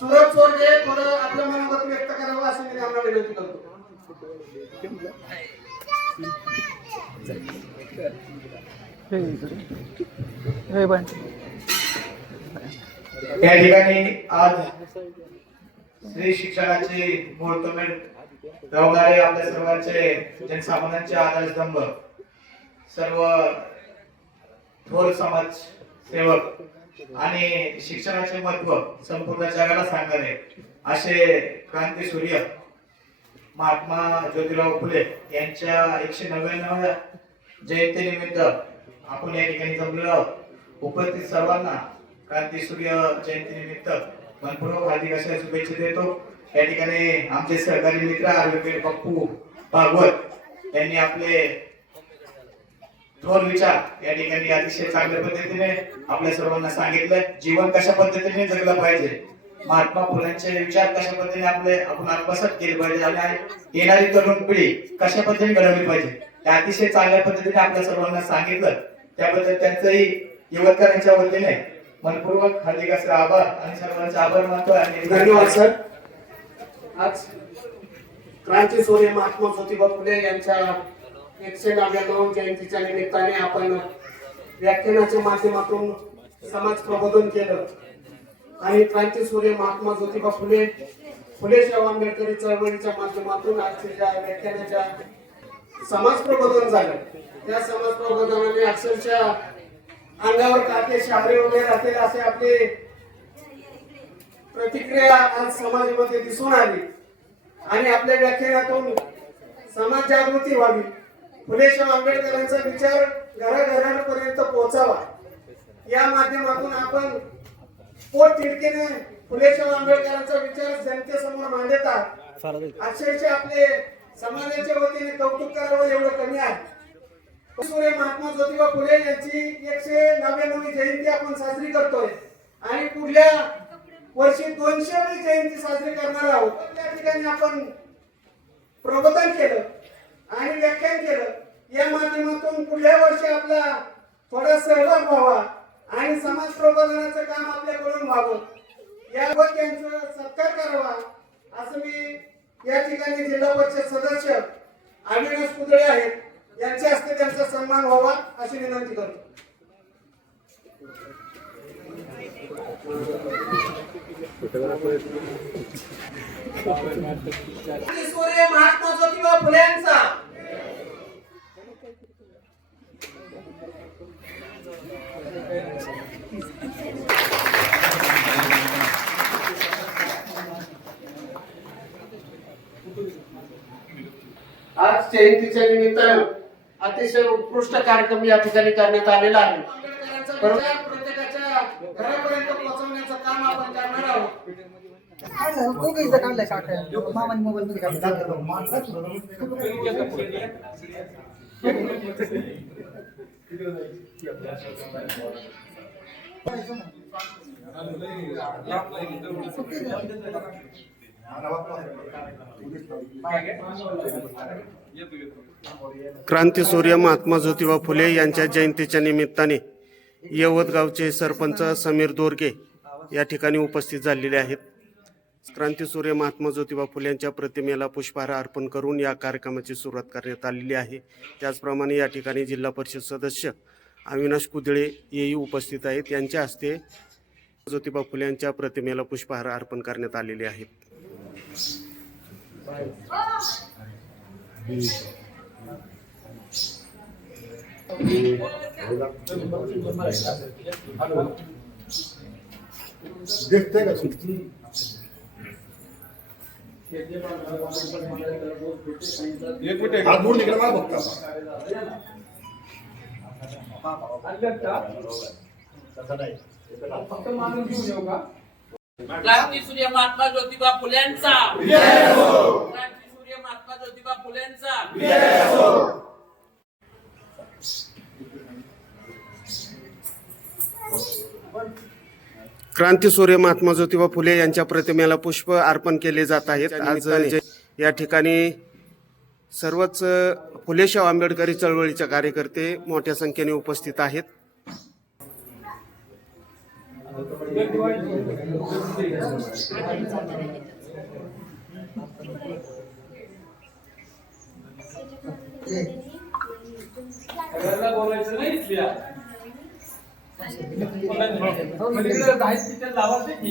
सुरत सोडले थोडं आपल्या मनात व्यक्त करावं असं मी त्यांना विनंती करतो. या ठिकाणी आज स्त्री शिक्षणाची मुहूर्तमेढ रवणारे आपल्या सर्वांचे जनसामान्यांचे आधारस्तंभ सर्व थोर समाज सेवक आणि शिक्षणाचे महत्व संपूर्ण जगाला सांगणारे असे क्रांतीसूर्य महात्मा ज्योतिराव फुले यांच्या 199व्या जयंतीनिमित्त आपण या ठिकाणी जमलेलो आहोत. उपस्थित सर्वांना क्रांतीसूर्य जयंतीनिमित्त मनपूर्वक हार्दिक अशा शुभेच्छा देतो. या ठिकाणी आमचे सहकारी मित्र ॲडव्होकेट पप्पू भागवत यांनी आपले थोर विचार या ठिकाणी अतिशय चांगल्या पद्धतीने आपल्या सर्वांना सांगितलं. जीवन कशा पद्धतीने जगलं पाहिजे, महात्मा फुलेंचे विचार कशा पद्धतीने आपण आत्मसात केले पाहिजे आणि येणारी तरुण पिढी कशा पद्धतीने घडवली पाहिजे ते अतिशय चांगल्या पद्धतीने आपल्या सर्वांना सांगितलं. त्याबद्दल त्यांचंही युवकांच्या वतीने मनपूर्वक हार्दिक असे आभार आणि सर्वांचे आभार मानतो. आणि धन्यवाद सर. आज क्रांतीसूर्य महात्मा ज्योतिबा फुले यांच्या 199 जयंतीच्या निमित्ताने आपण व्याख्यानाच्या माध्यमातून समाज प्रबोधन केलं आणि क्रांतीसूर्य महात्मा ज्योतिबा फुले आंबेडकरी चळवळीच्या माध्यमातून आजच्या व्याख्यानाच्या समाज प्रबोधन झालं. त्या समाज प्रबोधनाने अक्षरशः अंगावर काटे शहारे उभे राहतील असे आपले प्रतिक्रिया आज समाजामध्ये दिसून आली आणि आपल्या व्याख्यानातून समाज जागृती व्हावी, फुलेशाह आंबेडकरांचा विचार घराघरांपर्यंत पोहोचावा या माध्यमातून आपण पोट तिडकीने फुलेशाह आंबेडकरांचा विचार जनतेसमोर मांडतात. अक्षरशः आपले समाजाच्या वतीने कौतुक करावं एवढं कमी आहे. सूर्य महात्मा ज्योतिबा फुले यांची 199वी जयंती आपण साजरी करतोय आणि पुढल्या वर्षी 200वी जयंती साजरी करणार आहोत. त्या ठिकाणी आपण प्रबोधन केलं आणि व्याख्यान केलं. या माध्यमातून पुढल्या वर्षी आपला थोडा सहभाग व्हावा आणि समाज प्रबोधनाचं काम आपल्याकडून व्हावं, यावर त्यांचा सत्कार करावा असं मी या ठिकाणी जिल्हा परिषद सदस्य अविनाश कुदळे आहेत यांच्या हस्ते त्यांचा सन्मान व्हावा अशी विनंती करतो. सूर्य महात्मा ज्योतिबा फुलेंचा आज जयंतीच्या निमित्तानं अतिशय उत्कृष्ट कार्यक्रम या ठिकाणी करण्यात आलेला आहे. प्रत्येकाच्या घरापर्यंत पोहोचवण्याचं काम आपण करणार आहोत. क्रांतीसूर्य महात्मा ज्योतिबा फुले यांच्या जयंतीच्या निमित्ताने यवत गावचे सरपंच समीर दोरगे या ठिकाणी उपस्थित झालेले आहेत. क्रांतीसूर्य महात्मा ज्योतिबा फुले यांच्या प्रतिमेला पुष्पहार अर्पण करून या कार्यक्रमाची सुरुवात करण्यात आलेली आहे. त्याचप्रमाणे या ठिकाणी जिल्हा परिषद सदस्य अविनाश कुदळे हेही उपस्थित आहेत. यांच्या हस्ते ज्योतिबा फुले यांच्या प्रतिमेला पुष्पहार अर्पण करण्यात आलेले आहेत. क्रांतीसूर्य महात्मा ज्योतिबा फुलेंचा क्रांतीसूर्य महात्मा ज्योतिबा फुलेंचा क्रांतीसूर्य महात्मा ज्योतिबा फुले यांच्या प्रतिमेला पुष्प अर्पण केले जात आहेत. आज या ठिकाणी सर्वच फुलेशाह आंबेडकरी चळवळीचे कार्यकर्ते मोठ्या संख्येने उपस्थित आहेत. सगळ्यांना बोलायचं नाही इथल्या पलीकडे जायचं तिथे लावायचं की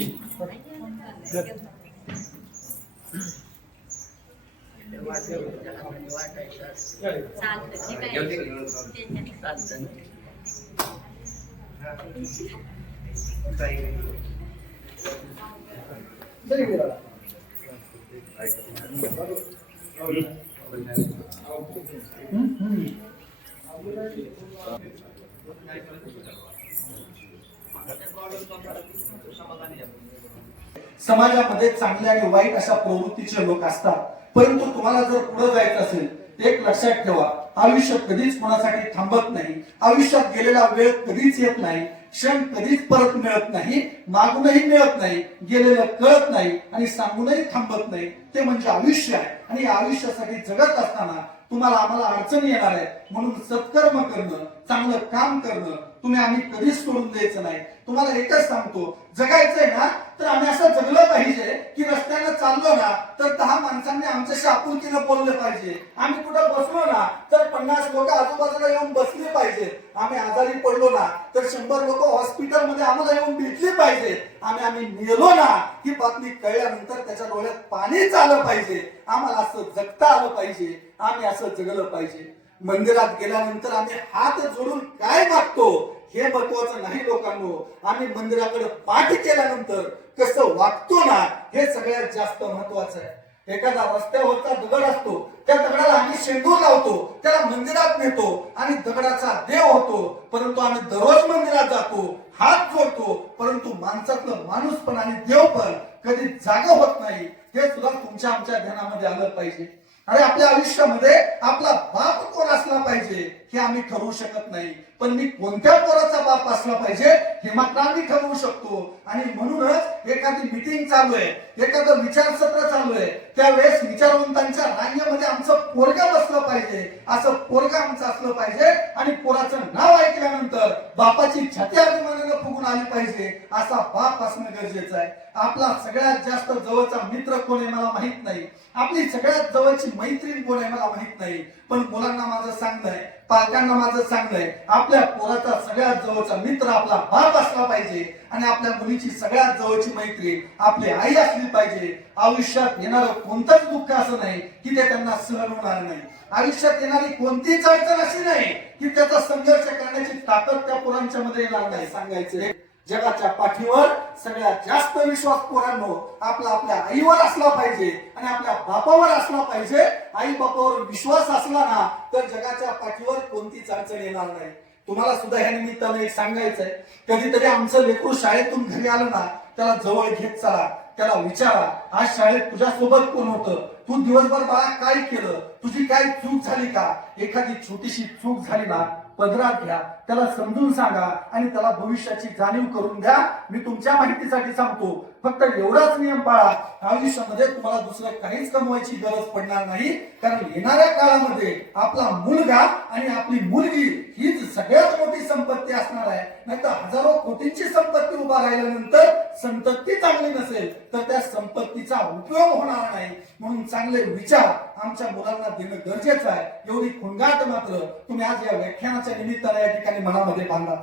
समाजामध्ये चांगल्या आणि वाईट अशा प्रवृत्तीचे लोक असतात, परंतु तुम्हाला जर पुढे जायचं असेल एक लक्षात ठेवा, आयुष्य कधीच कोणासाठी थांबत नाही. आयुष्यात गेलेला वेळ कधीच येत नाही, क्षण कधीच परत मिळत नाही, मागूनही मिळत नाही, गेलेलं कळत नाही आणि सांगूनही थांबत नाही. ते म्हणजे आयुष्य आहे. आणि या आयुष्यासाठी जगत असताना तुम्हाला आम्हाला अडचणी येणार आहे, म्हणून सत्कर्म करणं, चांगलं काम करणं तुम्ही आम्ही कधीच सोडून द्यायचं नाही. तुम्हाला एकच सांगतो, जगायचंय ना तर आम्ही असं जगलं पाहिजे की रस्त्यानं चाललो ना तर 10 माणसांनी आमच्याशी आपुलकीनं बोललं पाहिजे. आम्ही कुठं बसलो ना तर 50 लोक आजूबाजूला येऊन बसले पाहिजे. आम्ही आजारी पडलो ना तर 100 लोक हॉस्पिटलमध्ये आम्हाला येऊन भेटले पाहिजे. आम्ही मेलो ना ही बातमी कळल्यानंतर त्याच्या डोळ्यात पाणीच आलं पाहिजे. आम्हाला असं जगता आलं पाहिजे, आम्ही असं जगलं पाहिजे. मंदिरात गेल्यानंतर आम्ही हात जोडून काय मागतो हे महत्वाचं नाही लोकांनो, आम्ही मंदिराकडे पाठ केल्यानंतर कसं वागतो ना हे सगळ्यात जास्त महत्वाचं आहे. एखादा रस्त्यावरचा दगड असतो, त्या दगडाला आम्ही शेंदूर लावतो, त्याला मंदिरात नेतो आणि दगडाचा देव होतो. परंतु आम्ही दररोज मंदिरात जातो, हात जोडतो, परंतु माणसातलं माणूसपण आणि देवपण कधी जागा होत नाही. हे सुद्धा तुमच्या आमच्या ध्यानामध्ये आलं पाहिजे. अरे आपल्या आयुष्यामध्ये आपला बाप कोण असला पाहिजे हे आम्ही ठरवू शकत नाही, पण मी कोणत्या पोराचा बाप असला पाहिजे हे मात्र आम्ही ठरवू शकतो. आणि म्हणूनच एखादी मीटिंग चालू आहे, एखादं विचारसत्र चालू आहे, त्यावेळेस विचारवंतांच्या रांगेमध्ये आमचं पोरगा बसलं पाहिजे, असं पोरगा आमचं असलं पाहिजे. आणि पोराचं नाव ऐकल्यानंतर बापाची छाती अभिमानानं फुगून आली पाहिजे, असा बाप असणं गरजेचं आहे. आपला सगळ्यात जास्त जवळचा मित्र कोण आहे मला माहित नाही, आपली सगळ्यात जवळची मैत्रीण कोण आहे मला माहित नाही, पण मुलांना माझं सांगणं आहे, पालकांना माझं सांगणं आहे, आपल्या पोराचा सगळ्यात जवळचा मित्र आपला बाप असला पाहिजे. आणि आपल्या मुलीची सगळ्यात जवळची मैत्रीण आपली आई असली पाहिजे. आयुष्यात येणारं कोणतंच दुःख असं नाही की ते त्यांना सहन होणार नाही. आयुष्यात येणारी कोणतीच अडचण अशी नाही की त्याचा संघर्ष करण्याची ताकद त्या पोरांच्या मध्ये येणार नाही. सांगायचं जगाच्या पाठीवर सगळ्यात जास्त विश्वास पोरांनो आपला आपल्या आईवर असला पाहिजे आणि आपल्या बापावर असला पाहिजे. आई बापावर विश्वास असला ना तर जगाच्या पाठीवर कोणतीच अडचण येणार नाही. तुम्हाला सुद्धा ह्या निमित्तानं एक सांगायचंय, कधीतरी आमचं लेकरू शाळेतून घरी आलं ना त्याला जवळ घेत चला, त्याला विचारा आज शाळेत तुझ्या सोबत कोण होतं, तू दिवसभर बाळा काय केलं, तुझी काय चूक झाली का. एखादी छोटीशी चूक झाली ना पदरात घ्या, त्याला समजून सांगा आणि त्याला भविष्याची जाणीव करून द्या. मी तुमच्या माहितीसाठी सांगतो, फक्त एवढाच नियम पाळा, आयुष्यामध्ये तुम्हाला दुसरं काहीच कमवायची गरज पडणार नाही. कारण येणाऱ्या काळामध्ये आपला मुलगा आणि आपली मुलगी हीच सगळ्यात मोठी संपत्ती असणार आहे. नाहीतर हजारो कोटींची संपत्ती उभा राहिल्यानंतर संतती चांगली नसेल तर त्या संपत्तीचा उपयोग होणार नाही. म्हणून चांगले विचार आमच्या मुलांना देणं गरजेचं आहे. एवढी खुणगाट मात्र तुम्ही आज या व्याख्यानाच्या निमित्ताने या ठिकाणी मनामध्ये बांधा.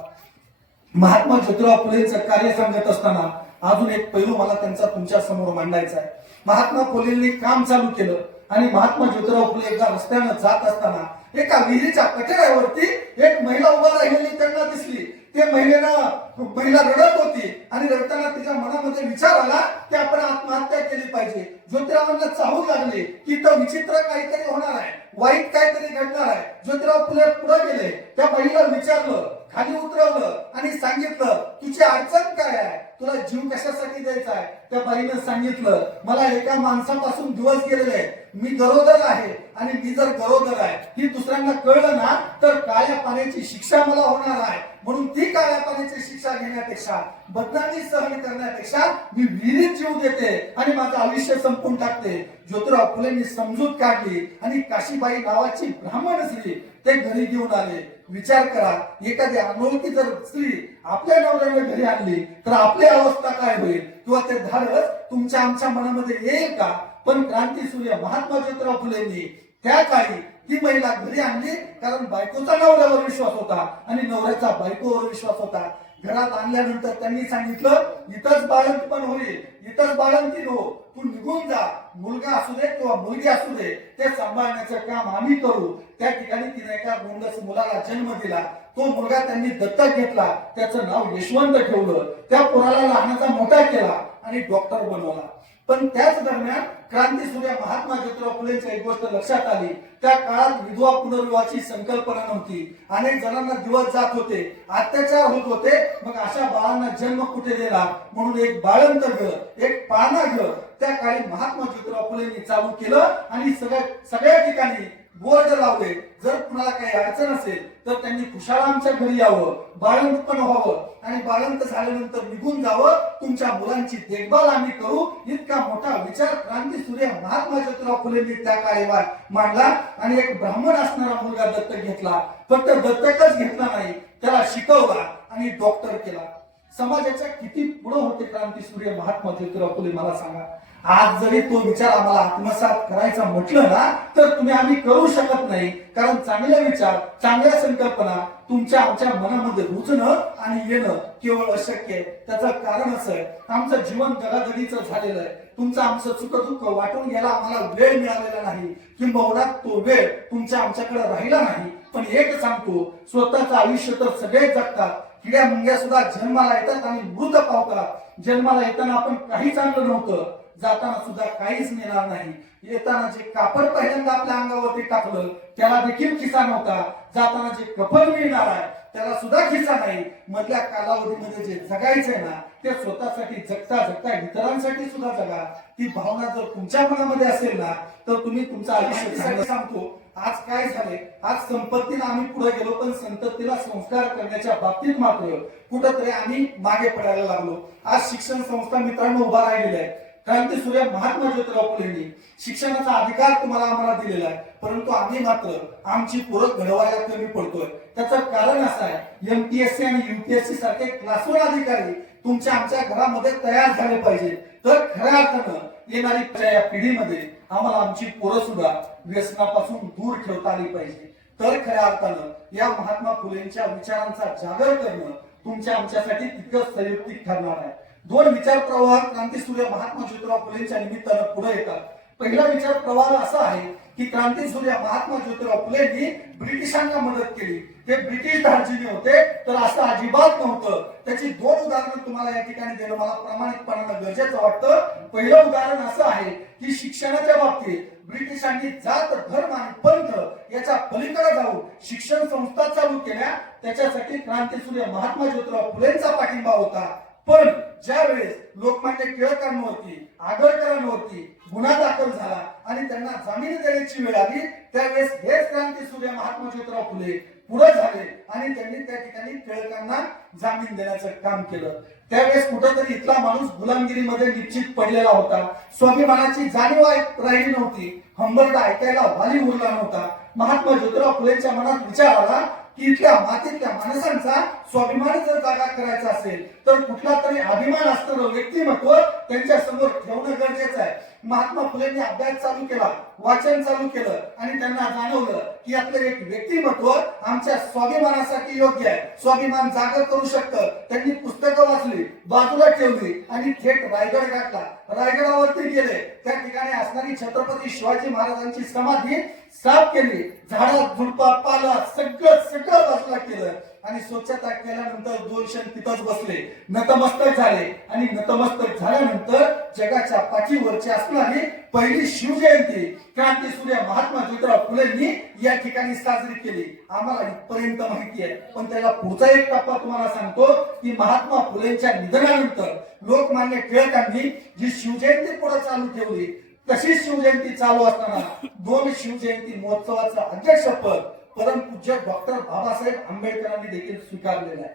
महात्मा ज्योतिराव फुलेंचं कार्य सांगत असताना अजून एक पैलू मला त्यांचा तुमच्या समोर मांडायचा आहे. महात्मा फुलेंनी काम चालू केलं आणि महात्मा ज्योतिराव फुले एकदा रस्त्यानं जात असताना एका विहिरीच्या कठड्यावरती एक महिला उभा राहिलेली त्यांना दिसली. ते महिला रडत होती आणि रडताना तिच्या मनामध्ये विचार आला की आपण आत्महत्या केली पाहिजे. ज्योतिरावांना चाहूल लागले की तो विचित्र काहीतरी होणार आहे, वाईट काहीतरी घडणार आहे. ज्योतिराव फुले पुढे गेले, त्या बाईला विचारलं, खाली उतरवलं आणि सांगितलं तुझी अडचण काय आहे, तुला जीव कशासाठी द्यायचा आहे. त्या बाईनं सांगितलं मला एका माणसापासून दिवस गेलेले आहे, मी गरोदर आहे आणि मी जर गरोदर आहे ही दुसऱ्यांना कळलं ना तर काळ्या पाण्याची शिक्षा मला होणार आहे. म्हणून ती काळ्या पाण्याची शिक्षा घेण्यापेक्षा बदनामी सहन करण्यापेक्षा मी विहिरीत जीव देते आणि माझं आयुष्य संपून टाकते. ज्योतिराव फुलेंनी समजूत काढली आणि काशीबाई नावाची ब्राह्मण स्त्री ते घरी घेऊन आले. विचार करा, एखादी अनोळखी जर स्त्री आपल्या नवऱ्याला घरी आणली तर आपली अवस्था काय होईल, किंवा ते धाडस तुमच्या आमच्या मनामध्ये येईल का? पण क्रांतीसूर्य महात्मा ज्योतिराव फुलेंनी त्या काळी ती महिला घरी आणली, कारण बायकोचा नवऱ्यावर विश्वास होता आणि नवऱ्याचा बायकोवर विश्वास होता. घरात आणल्यानंतर त्यांनी सांगितलं, इथंच बाळंतपण होईल, इथंच बाळंतीण हो, तू निघून जा, मुलगा असू दे किंवा मुलगी असू दे, ते सांभाळण्याचं काम आम्ही करू. त्या ठिकाणी तिने एका गोंडस मुलाला जन्म दिला. तो मुलगा त्यांनी दत्तक घेतला, त्याचं नाव यशवंत ठेवलं. त्या पोराला लहानाचा मोठा केला आणि डॉक्टर बनवला. पण त्याच दरम्यान क्रांतीसूर्य महात्मा ज्योतिराव फुलेंची एक गोष्ट लक्षात आली, त्या काळात विधवा पुनर्विवाहाची संकल्पना नव्हती. अनेक जणांना दिवस जात होते, अत्याचार होत होते. मग अशा बाळांना जन्म कुठे देणार, म्हणून एक बाळंत घर, एक पाळणा घर त्या काळी महात्मा ज्योतिराव फुलेंनी चालू केलं आणि सगळ्या ठिकाणी बोर्ड लावले, जर कुणाला काही अडचण असेल तर त्यांनी खुशाल आमच्या घरी यावं, बाळंतपण व्हावं आणि बाळंत झाल्यानंतर निघून जावं, तुमच्या मुलांची देखभाल आम्ही करू. इतका मोठा विचार क्रांतीसूर्य महात्मा ज्योतिराव फुलेंनी त्या काळी मांडला आणि एक ब्राह्मण असणारा मुलगा दत्तक घेतला. फक्त दत्तकच घेतला नाही, त्याला शिकवला आणि डॉक्टर केला. समाजाच्या किती पुढे होते क्रांतीसूर्य महात्मा ज्योतिराव फुले, मला सांगा. आज जरी तो विचार आम्हाला आत्मसात करायचा म्हटलं ना, तर तुम्ही आम्ही करू शकत नाही, कारण चांगले विचार, चांगल्या संकल्पना तुमच्या आमच्या मनामध्ये रुजणं आणि येणं केवळ अशक्य आहे. त्याचं कारण असं आहे, आमचं जीवन दगादगीचं झालेलं आहे. तुमचं आमचं सुखदुःख वाटून घ्यायला आम्हाला वेळ मिळालेला नाही, किंबहुना तो वेळ तुमच्या आमच्याकडे राहिला नाही. पण एक सांगतो, स्वतःचं आयुष्य तर सगळेच जगतात. किड्या मुंग्या सुद्धा जन्माला येतात आणि मृत पावतात. जन्माला येताना आपण काहीच आणलं नव्हतं, जाताना सुद्धा काहीच नेणार नाही. येताना जे कापड पहिल्यांदा आपल्या अंगावरती टाकलं त्याला देखील खिसा नव्हता. जाताना जे कपड मिळणार आहे त्याला सुद्धा खिसा नाही. मधल्या कालावधीमध्ये जे जगायचंय ना, ते स्वतःसाठी जगता जगता इतरांसाठी सुद्धा जगा. ती भावना जर तुमच्या मनामध्ये असेल ना, तर तुम्ही तुमचं आयुष्य सांगतो. आज काय झाले, आज संपत्तीला आम्ही पुढे गेलो, पण संततीला संस्कार करण्याच्या बाबतीत मात्र कुठंतरी आम्ही मागे पडायला लागलो. आज शिक्षण संस्था मित्रांनो उभा राहिलेल्या आहेत. क्रांतीसूर्य महात्मा ज्योतिराव फुलेंनी शिक्षणाचा अधिकार तुम्हाला आम्हाला दिलेला आहे, परंतु आम्ही मात्र आमची पोरं घडवायला कमी पडतोय. त्याचं कारण असं आहे, एमपीएससी आणि युपीएससी सारखे क्लासरूम अधिकारी तुमच्या आमच्या घरामध्ये तयार झाले पाहिजे, तर खऱ्या अर्थानं येणारी या पिढीमध्ये आम्हाला आमची पोरं सुद्धा व्यसनापासून दूर ठेवता आली पाहिजे. तर खऱ्या अर्थानं या महात्मा फुलेंच्या विचारांचा जागर करणं तुमच्या आमच्यासाठी तितकंच संयुक्तिक ठरणार आहे. दोन विचार प्रवाह क्रांतीसूर्य महात्मा ज्योतिराव फुलेंच्या निमित्तानं पुढे येतात. पहिला विचार प्रवाह असा आहे की क्रांतीसूर्य महात्मा ज्योतिराव फुलेंनी ब्रिटिशांना मदत केली. ते ब्रिटिश धार्जिणे होते, तर असं अजिबात नव्हतं. त्याची दोन उदाहरणं तुम्हाला या ठिकाणी देणं मला प्रामाणिकपणानं गरजेचं वाटतं. पहिलं उदाहरण असं आहे की शिक्षणाच्या बाबतीत ब्रिटिशांनी जात, धर्म आणि पंथ याच्या पलीकडे जाऊन शिक्षण संस्था चालू केल्या. त्याच्यासाठी क्रांतीसूर्य महात्मा ज्योतिराव फुलेंचा पाठिंबा होता. पण ज्या वेळेस लोकमान्य टिळकांवरती, आगरकरांवरती गुन्हा दाखल झाला आणि त्यांना जामीन देण्याची वेळ आली, त्यावेळेस हेच क्रांतीसूर्य महात्मा ज्योतिराव फुले पुढे झाले आणि त्यांनी त्या ठिकाणी टिळकांना जामीन देण्याचं काम केलं. त्यावेळेस कुठेतरी इथला माणूस गुलामगिरीमध्ये निश्चित पडलेला होता. स्वाभिमानाची जाणीव राहिली नव्हती. हंबरडा ऐकायला वाली उरला नव्हता. महात्मा ज्योतिराव फुलेंच्या मनात विचार आला की इथल्या मातीतल्या माणसांचा स्वाभिमान जर जागा करायचा असेल तर कुठला तरी अभिमान असणारं व्यक्तिमत्व त्यांच्या समोर ठेवणं गरजेचं आहे. महात्मा फुलेंनी अभ्यास चालू केला, वाचन चालू केलं आणि त्यांना जाणवलं की आपलं एक व्यक्तिमत्व आमच्या स्वाभिमानासाठी योग्य आहे, स्वाभिमान जागा करू शकतं. त्यांनी पुस्तकं वाचली, बाजूला ठेवली आणि थेट रायगड गाठला. रायगडावरती गेले, त्या ठिकाणी असणारी छत्रपती शिवाजी महाराजांची समाधी साफ केली. झाडात, झुडपात, पालात सगळं बाजूला केलं आणि स्वच्छता केल्यानंतर 2 क्षण तिथंच बसले, नतमस्तक झाले आणि नतमस्तक झाल्यानंतर जगाच्या पाठीवरची असणारी पहिली शिवजयंती क्रांतीसूर्य महात्मा ज्योतिराव फुलेंनी या ठिकाणी साजरी केली. आम्हाला इथपर्यंत माहिती आहे, पण त्याला पुढचा एक टप्पा तुम्हाला सांगतो की महात्मा फुलेंच्या निधनानंतर लोकमान्य टिळकांनी जी शिवजयंती पुढे चालू ठेवली, तशीच शिवजयंती चालू असताना 2 शिवजयंती महोत्सवाचं अध्यक्षपद परमपूज्य डॉक्टर बाबासाहेब आंबेडकरांनी देखील स्वीकारलेलं आहे.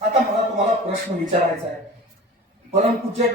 आता मला तुम्हाला प्रश्न विचारायचा आहे, परमपूज्य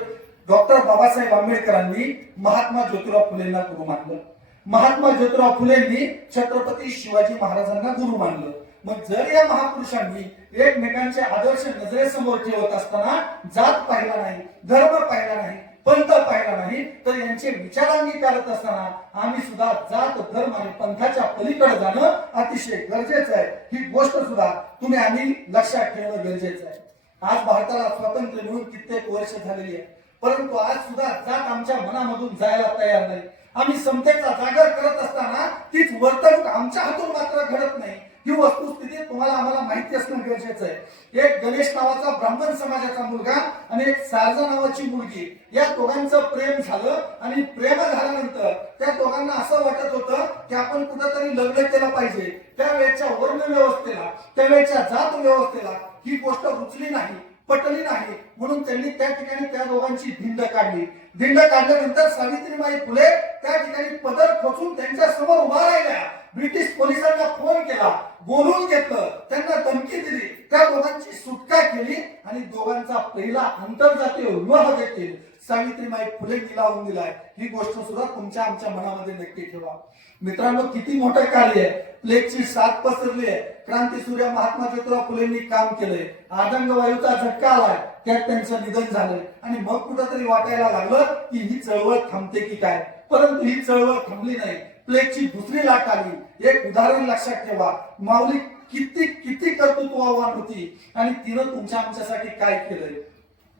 डॉक्टर बाबासाहेब आंबेडकरांनी महात्मा ज्योतिराव फुलेंना गुरु मानलं, महात्मा ज्योतिराव फुलेंनी छत्रपती शिवाजी महाराजांना गुरु मानलं, मग जर या महापुरुषांनी एकमेकांचे आदर्श नजरेसमोर ठेवत असताना जात पाहिला नाही, धर्म पाहिला नाही, पंथ पाहिला नाही, तर यांचे विचार अंगीकारत असताना आम्ही सुद्धा जात धर्म आणि पंथाच्या पलीकडे जाणं अतिशय गरजेचं आहे. ही गोष्ट सुद्धा तुम्ही आम्ही लक्षात ठेवणं गरजेचं आहे. आज भारताला स्वातंत्र्य मिळून कित्येक वर्ष झालेली आहे, परंतु आज सुद्धा जात आमच्या मनामधून जायला तयार नाही. आम्ही समतेचा जागर करत असताना तीच वर्तणूक आमच्या हातून मात्र घडत नाही. ही वस्तुस्थिती तुम्हाला आम्हाला माहिती असणं गरजेचं आहे. एक गणेश नावाचा ब्राह्मण समाजाचा मुलगा आणि एक सारजा नावाची मुलगी, या दोघांचं प्रेम झालं आणि प्रेम झाल्यानंतर त्या दोघांना असं वाटत होतं की आपण कुठंतरी लग्न केलं पाहिजे. त्यावेळेच्या वर्ण व्यवस्थेला, त्यावेळेच्या जात व्यवस्थेला ही गोष्ट रुचली नाही, पटली नाही, म्हणून त्यांनी त्या ठिकाणी त्या दोघांची धिंड काढली. धिंड काढल्यानंतर सावित्रीबाई फुले त्या ठिकाणी पदर खोचून त्यांच्या समोर उभा राहिल्या. ब्रिटिश पोलिसांना फोन केला, बोलवून घेतलं, त्यांना धमकी दिली, त्या दोघांची सुटका केली आणि दोघांचा पहिला आंतरजातीय विवाह देखील सावित्रीबाई फुलेंनी लावून दिलाय. ही गोष्ट सुद्धा तुमच्या आमच्या मनामध्ये नक्की ठेवा. मित्रांनो, किती मोठं कार्य आहे. प्लेगची साथ पसरली आहे, क्रांतीसूर्य महात्मा ज्योतिराव फुलेंनी काम केलंय, आदंग वायूचा झटका आलाय, त्यात त्यांचं निधन झालंय आणि मग कुठंतरी वाटायला लागलं की ही चळवळ थांबते की काय. परंतु ही चळवळ थांबली नाही. प्लेगची दुसरी लाट आली. एक उदाहरण लक्षात ठेवा, माऊली किती किती कर्तृत्ववान होती आणि तिनं तुमच्या आमच्यासाठी काय केलंय.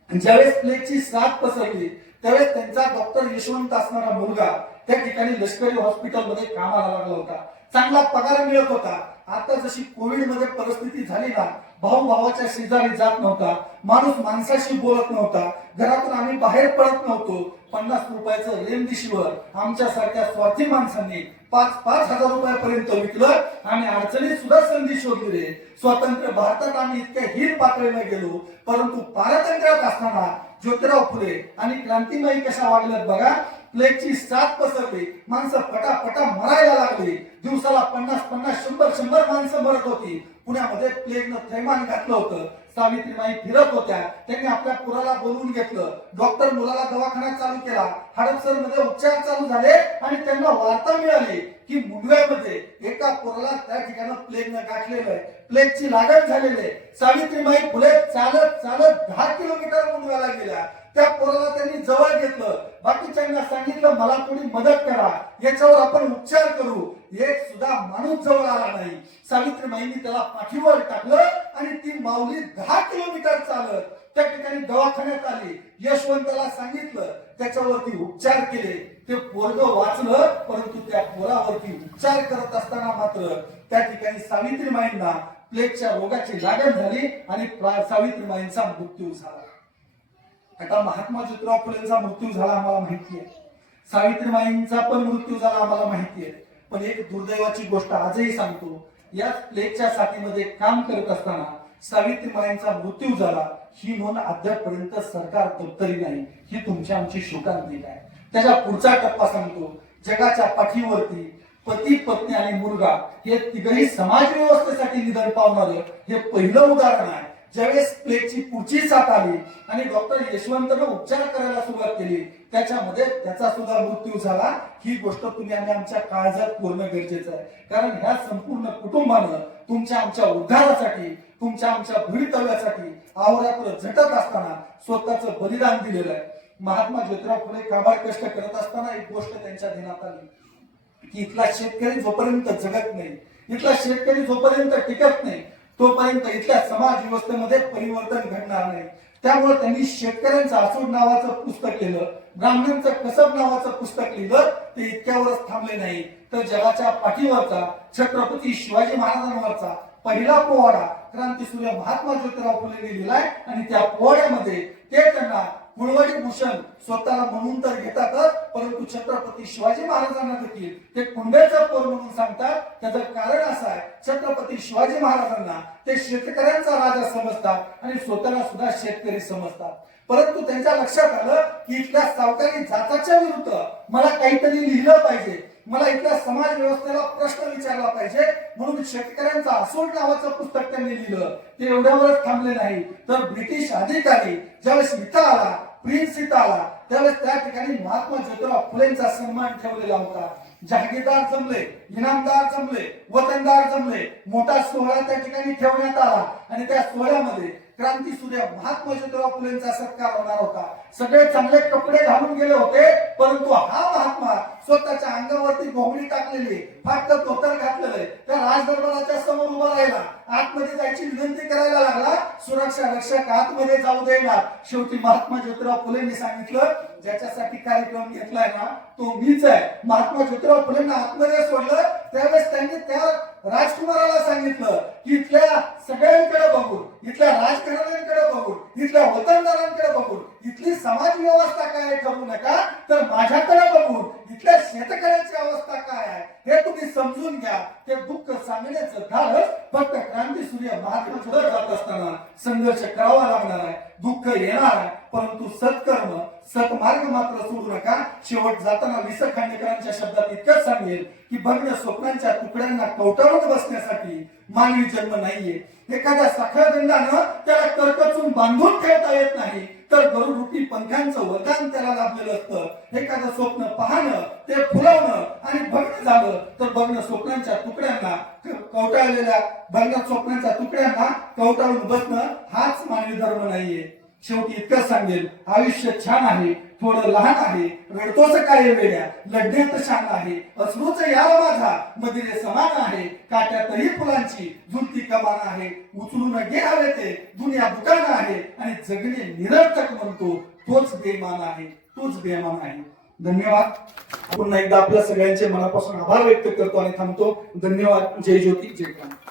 ज्यावेळेस प्लेगची साथ पसरली त्यावेळेस त्यांचा डॉक्टर यशवंत असणारा मुलगा त्या ठिकाणी लष्करी हॉस्पिटलमध्ये कामाला लागला होता, चांगला पगार मिळत होता. आता जशी कोविड मध्ये परिस्थिती झाली ना, भाऊ भावाच्या शेजारी जात नव्हता, माणूस माणसाशी बोलत नव्हता, घरातून आम्ही बाहेर पडत नव्हतो. 50 रुपयाचं रेमडिसिव्हिर आमच्यासारख्या स्वार्थी माणसांनी 5,000 रुपयापर्यंत विकलं आणि अडचणीत सुद्धा संधी शोधली रे. स्वतंत्र भारतात आम्ही इतक्या हीर पातळीला गेलो, परंतु पारतंत्र्यात असताना ज्योतिराव फुले आणि क्रांतीबाई कशा वागल्यात बघा. प्लेगची साथ पसरली, माणसं पटापटा मरायला लागली. दिवसाला 50-50, 100-100 माणसं मरत होती. पुण्यामध्ये प्लेगनं थैमान घातलं होतं. सावित्रीबाई फिरत होत्या, त्यांनी आपल्या पुराला बोलवून घेतलं, डॉक्टर मुलाला दवाखाना चालू केला, हडपसर मध्ये उपचार चालू झाले आणि त्यांना वार्ता मिळाली की मुंबईमध्ये एका पोराला त्या ठिकाणी प्लेगनं गाठलेलं आहे, प्लेगची लागण झालेली आहे. सावित्रीबाई फुले चालत चालत 10 किलोमीटर मुंबईला गेल्या. त्या पोराला त्यांनी जवळ घेतलं, बाकीच्यांना सांगितलं मला थोडी मदत करा, याच्यावर आपण उपचार करू. एक सुद्धा माणूस जवळ आला नाही. सावित्रीबाईंनी त्याला पाठीवर टाकलं आणि ती माऊली 10 किलोमीटर चालत त्या ठिकाणी दवाखान्यात आली. यशवंतला सांगितलं, त्याच्यावरती उपचार केले. ते पोरगं वाचलं, परंतु त्या पोरावरती उपचार करत असताना मात्र त्या ठिकाणी सावित्रीबाईंना प्लेगच्या रोगाची लागण झाली आणि सावित्रीबाईंचा मृत्यू झाला. आता महात्मा ज्योतिराव फुलेंचा मृत्यू झाला आम्हाला माहिती आहे, सावित्रीबाईंचा पण मृत्यू झाला आम्हाला माहिती आहे. पण एक दुर्दैवाची गोष्ट आजही सांगतो, या प्लेगच्या साथीमध्ये काम करत असताना सावित्रीबाईंचा मृत्यू झाला ही नोंद अद्यापपर्यंत सरकार दप्तरी नाही. ही तुमची आमची शोकांतिका आहे. त्याच्या पुढचा टप्पा सांगतो, जगाच्या पाठीवरती पती पत्नी आणि मुलगा हे तिघही समाज व्यवस्थेसाठी निधन पावणार हे पहिलं उदाहरण आहे. ज्यावेळेस प्लेगची पुढची साथ आली आणि डॉक्टर यशवंतनं उपचार करायला सुरुवात केली, त्याच्यामध्ये त्याचा सुद्धा मृत्यू झाला. ही गोष्ट तुम्ही आणि आमच्या काळजात पूर्ण गरजेचं आहे, कारण ह्या संपूर्ण कुटुंबानं तुमच्या आमच्या उद्धारासाठी, तुमच्या आमच्या भवितव्यासाठी अहोरात्र झटत असताना स्वतःचं बलिदान दिलेलं आहे. महात्मा ज्योतिराव फुले काबाड कष्ट करत असताना एक गोष्ट त्यांच्या ध्यानात आली की इथला शेतकरी जोपर्यंत जगत नाही, इथला शेतकरी जोपर्यंत टिकत नाही, तोपर्यंत इथल्या समाज व्यवस्थेमध्ये परिवर्तन घडणार नाही. त्यामुळे त्यांनी शेतकऱ्यांचं आसूड नावाचं पुस्तक लिहिलं, ब्राह्मणांचं कसब नावाचं पुस्तक लिहिलं. ते इतक्यावरच थांबले नाही, तर जगाच्या पाठीवरचा छत्रपती शिवाजी महाराजांवरचा पहिला पोवाडा क्रांतीसूर्य महात्मा ज्योतिराव फुलेंनी लिहिलाय आणि त्या पोवाड्यामध्ये ते त्यांना कुळवडी भूषण स्वतःला म्हणून तर घेतातच, परंतु छत्रपती शिवाजी महाराजांना देखील ते कुंडेचं पोर म्हणून सांगतात. त्याचं कारण असं आहे, छत्रपती शिवाजी महाराजांना ते शेतकऱ्यांचा राजा समजतात आणि स्वतःला सुद्धा शेतकरी समजतात. परंतु त्यांच्या लक्षात आलं की इथल्या सावकारी जाताच्या विरुद्ध मला काहीतरी लिहिलं पाहिजे, मला इथल्या समाज व्यवस्थेला प्रश्न विचारला पाहिजे, म्हणून शेतकऱ्यांचा आसूड नावाचं पुस्तक त्यांनी लिहिलं. ते एवढ्यावरच थांबले नाही, तर ब्रिटिश अधिकारी ज्यावेळेस इथं आला, प्रिन्स इथं आला, त्यावेळेस त्या ठिकाणी महात्मा ज्योतिराव फुलेंचा सन्मान ठेवलेला होता. जहागीरदार जमले, इनामदार जमले, वतनदार जमले. मोठा सोहळा त्या ठिकाणी ठेवण्यात आला आणि त्या सोहळ्यामध्ये क्रांतीसूर्य महात्मा ज्योतिराव फुलेंचा सत्कार होणार होता. सगळे चांगले कपडे घालून गेले होते, परंतु हा महात्मा स्वतःच्या अंगावरती घोंगडी टाकलेली, फक्त धोतर घातलेले, त्या राजदरबाराच्या समोर उभा राहिला, आतमध्ये जायची विनंती करायला लागला. सुरक्षा रक्षक आतमध्ये जाऊ देणार. शेवटी महात्मा ज्योतिराव फुलेंनी सांगितलं, ज्याच्यासाठी कार्यक्रम घेतलाय ना तो मीच आहे. महात्मा ज्योतिराव फुलेंना आतमध्ये सोडलं. त्यावेळेस त्यांनी त्या राजकुमाराला सांगितलं की इथल्या सगळ्यांकडे बघून, इथल्या राजघराण्यांकडे बघून, इथल्या वतनदारांकडे बघून इथली समाज व्यवस्था काय ठरवू नका, तर माझ्याकडे बघून इथल्या शेतकऱ्यांची अवस्था काय आहे हे तुम्ही समजून घ्या. ते दुःख सांगण्याचं धाडस फक्त क्रांतीसूर्य महात्मा पुढे जात असताना संघर्ष करावा लागणार आहे. दुःख येणार आहे, परंतु सत्कर्म सत्मार्ग मात्र सोडू नका. शेवट जाताना वि. स. खांडेकरांच्या शब्दात इतकंच सांगेल की भग्न स्वप्नांच्या तुकड्यांना कवटाळून बसण्यासाठी मानवी जन्म नाहीये. एखाद्या साखळदंडानं त्याला करकचून बांधून ठेवता येत नाही, तर गरुडरूपी पंखांचं वरदान त्याला लाभलेलं असतं. एखादं स्वप्न पाहणं, ते फुलवणं आणि भग्न झालं तर भग्न स्वप्नांच्या तुकड्यांना कवटाळलेल्या भग्न स्वप्नांच्या तुकड्यांना कवटाळून बसणं हाच मानवी धर्म नाहीये. शेवटी इतकंच सांगेल, आयुष्य छान आहे, थोडं लहान आहे, रडतोच काय वेड्या, लढण्यात शान आहे, अश्रूच यार माझा मदिरे समान आहे, काट्यातही फुलांची झुलती कमान आहे, उचलून घे हवे ते दुनिया दुकान आहे, आणि जगणे निरर्थक म्हणतो तोच बेमान आहे, तोच बेमान आहे. धन्यवाद. पुन्हा एकदा आपल्या सगळ्यांचे मनापासून आभार व्यक्त करतो आणि थांबतो. धन्यवाद. जय ज्योती, जय क्रांती.